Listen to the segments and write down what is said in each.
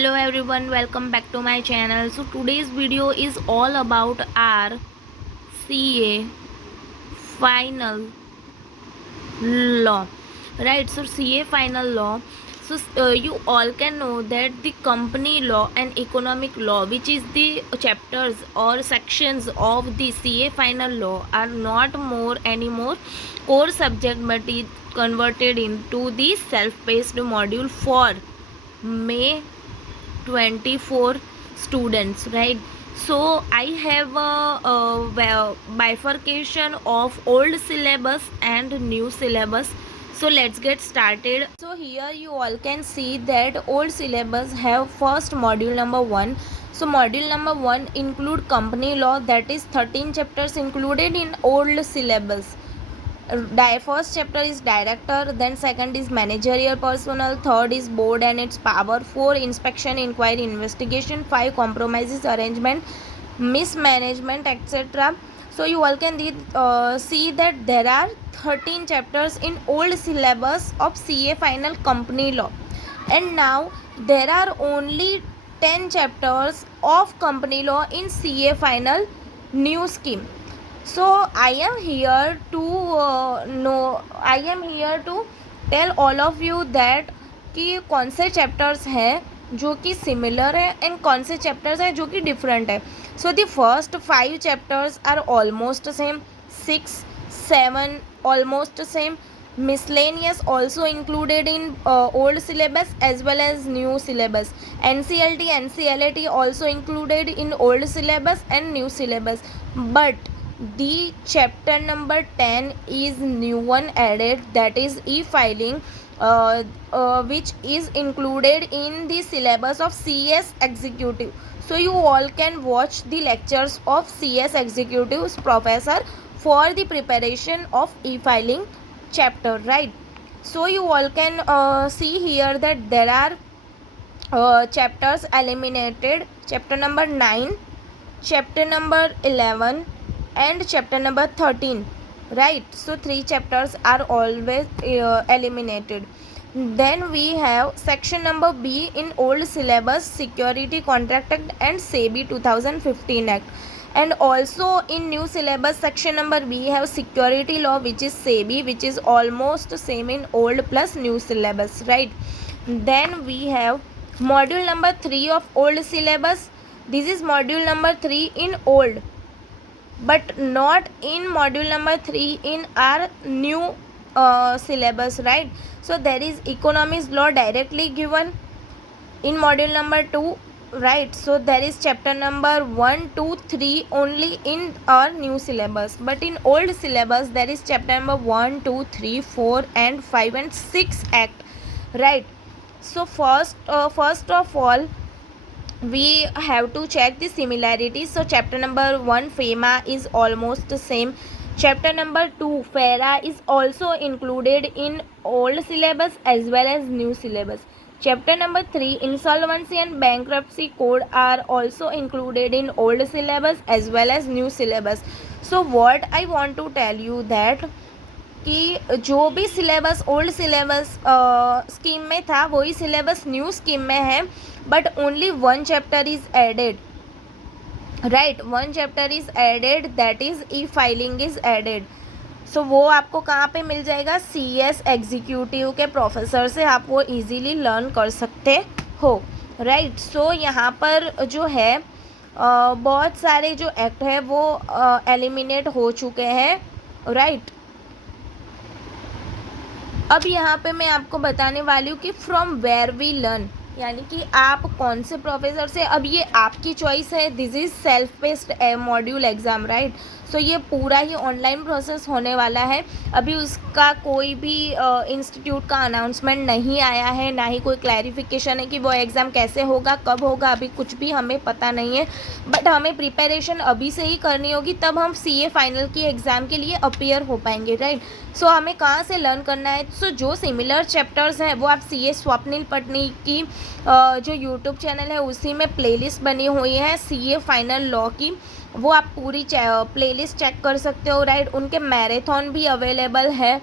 Hello everyone, welcome back to my channel. So today's video is all about our CA final law, right? So CA final law. So you all can know that the company law and economic law, which is the chapters or sections of the CA final law, are not more anymore core subject, but it converted into the self-paced module for May 24 students, right? So I have a bifurcation of old syllabus and new syllabus. So let's get started. So here you all can see that old syllabus have first module number 1. So module number 1 include company law, that is 13 chapters included in old syllabus. First chapter is director, then second is managerial personnel, third is board and its power, 4 inspection, inquiry, investigation, 5 compromises, arrangement, mismanagement, etc. So you all can see that there are 13 chapters in old syllabus of CA final company law, and now there are only 10 chapters of company law in CA final new scheme. So I am here to tell all of you that कि कौन से चैप्टर्स हैं जो कि सिमिलर है एंड कौन से चैप्टर्स हैं जो कि डिफरेंट है. So the first 5 chapters are almost same, 6 7 almost same. Miscellaneous also included in old syllabus as well as new syllabus. NCLT, NCLAT also included in old syllabus and new syllabus. But the chapter number 10 is new one added, that is e-filing, which is included in the syllabus of CS Executive. So you all can watch the lectures of CS Executive's professor for the preparation of e-filing chapter, right? So you all can see here that there are chapters eliminated: chapter number 9, chapter number 11 and chapter number 13, right? So 3 chapters are always eliminated. Then we have section number B in old syllabus, Security Contract Act and SEBI 2015 Act. And also in new syllabus section number B have security law, which is SEBI, which is almost same in old plus new syllabus, right? Then we have module number 3 of old syllabus. This is module number 3 in old, but not in module number 3 in our new syllabus, right? So there is economics law directly given in module number 2, right? So there is chapter number 1 2 3 only in our new syllabus, but in old syllabus there is chapter number 1 2 3 4 and 5 and 6 act, right? So first of all we have to check the similarities. So chapter number 1 FEMA is almost the same. Chapter number 2 FERA is also included in old syllabus as well as new syllabus. Chapter number 3 Insolvency and Bankruptcy Code are also included in old syllabus as well as new syllabus. So what I want to tell you that कि जो भी syllabus old syllabus scheme में था वही syllabus new scheme में है, but only 1 chapter is added, right? 1 chapter is added, that is e filing is added. So वो आपको कहाँ पे मिल जाएगा? CS एग्जीक्यूटिव के प्रोफेसर से आप वो इजीली लर्न कर सकते हो, राइट? सो यहाँ पर जो है बहुत सारे जो एक्ट है वो एलिमिनेट हो चुके हैं, राइट? अब यहाँ पे मैं आपको बताने वाली हूँ कि फ्रॉम वेयर वी लर्न, यानी कि आप कौन से प्रोफेसर से. अब ये आपकी चॉइस है. This is self based module exam, right? So ये पूरा ही ऑनलाइन प्रोसेस होने वाला है. अभी उसका कोई भी इंस्टीट्यूट का अनाउंसमेंट नहीं आया है, ना ही कोई क्लैरिफिकेशन है कि वो एग्ज़ाम कैसे होगा, कब होगा, अभी कुछ भी हमें पता नहीं है. बट हमें प्रिपरेशन अभी से ही करनी होगी, तब हम CA फाइनल की एग्ज़ाम के लिए अपीयर हो पाएंगे, राइट? सो हमें कहाँ से लर्न करना है? सो जो सिमिलर चैप्टर्स हैं वो आप CA स्वप्निल पटनी की जो यूट्यूब चैनल है उसी में प्लेलिस्ट बनी हुई है CA फाइनल लॉ की, वो आप पूरी प्लेलिस्ट चेक कर सकते हो, राइट? उनके मैराथन भी अवेलेबल है,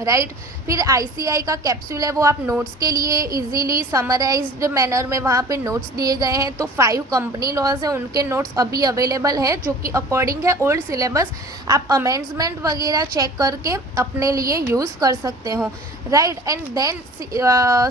राइट? फिर ICI का कैप्सूल है वो आप नोट्स के लिए इजीली समराइज्ड मैनर में वहाँ पे नोट्स दिए गए हैं। तो 5 कंपनी लॉज हैं, उनके नोट्स अभी अवेलेबल है जो कि अकॉर्डिंग है ओल्ड सिलेबस। आप अमेंडमेंट वगैरह चेक करके अपने लिए यूज़ कर सकते हो, राइट। एंड देन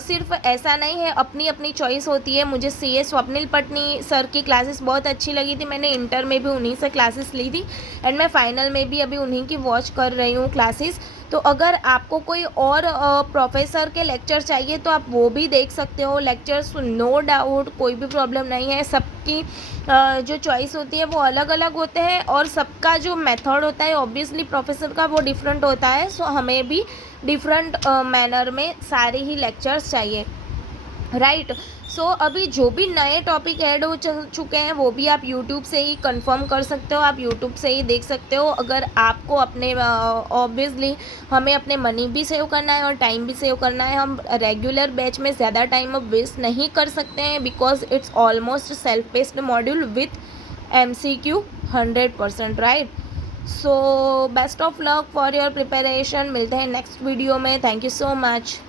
सिर्फ ऐसा नहीं है, अपनी अपनी चॉइस होती है। मुझे CS स्वप्निल पटनी सर की क्लासेस बहुत अच्छी लगी थी, मैंने इंटर में भी उन्हीं से क्लासेस ली थी एंड मैं फाइनल में भी अभी उन्हीं की वॉच कर रही हूँ क्लासेस। तो अगर आपको कोई और प्रोफेसर के लेक्चर चाहिए तो आप वो भी देख सकते हो लेक्चर्स, नो डाउट, कोई भी प्रॉब्लम नहीं है। सबकी जो चॉइस होती है वो अलग अलग होते हैं और सबका जो मेथड होता है ऑब्वियसली प्रोफेसर का वो डिफरेंट होता है। सो हमें भी डिफरेंट मैनर में सारे ही लेक्चर्स चाहिए, राइट। सो अभी जो भी नए टॉपिक ऐड हो चुके हैं वो भी आप यूट्यूब से ही कंफर्म कर सकते हो, आप यूट्यूब से ही देख सकते हो। अगर आपको अपने ऑब्वियसली हमें अपने मनी भी सेव करना है और टाइम भी सेव करना है, हम रेगुलर बैच में ज़्यादा टाइम अब वेस्ट नहीं कर सकते हैं because it's almost self based module with MCQ 100%, right. So best of luck for your preparation. मिलते हैं नेक्स्ट वीडियो में। Thank you so much.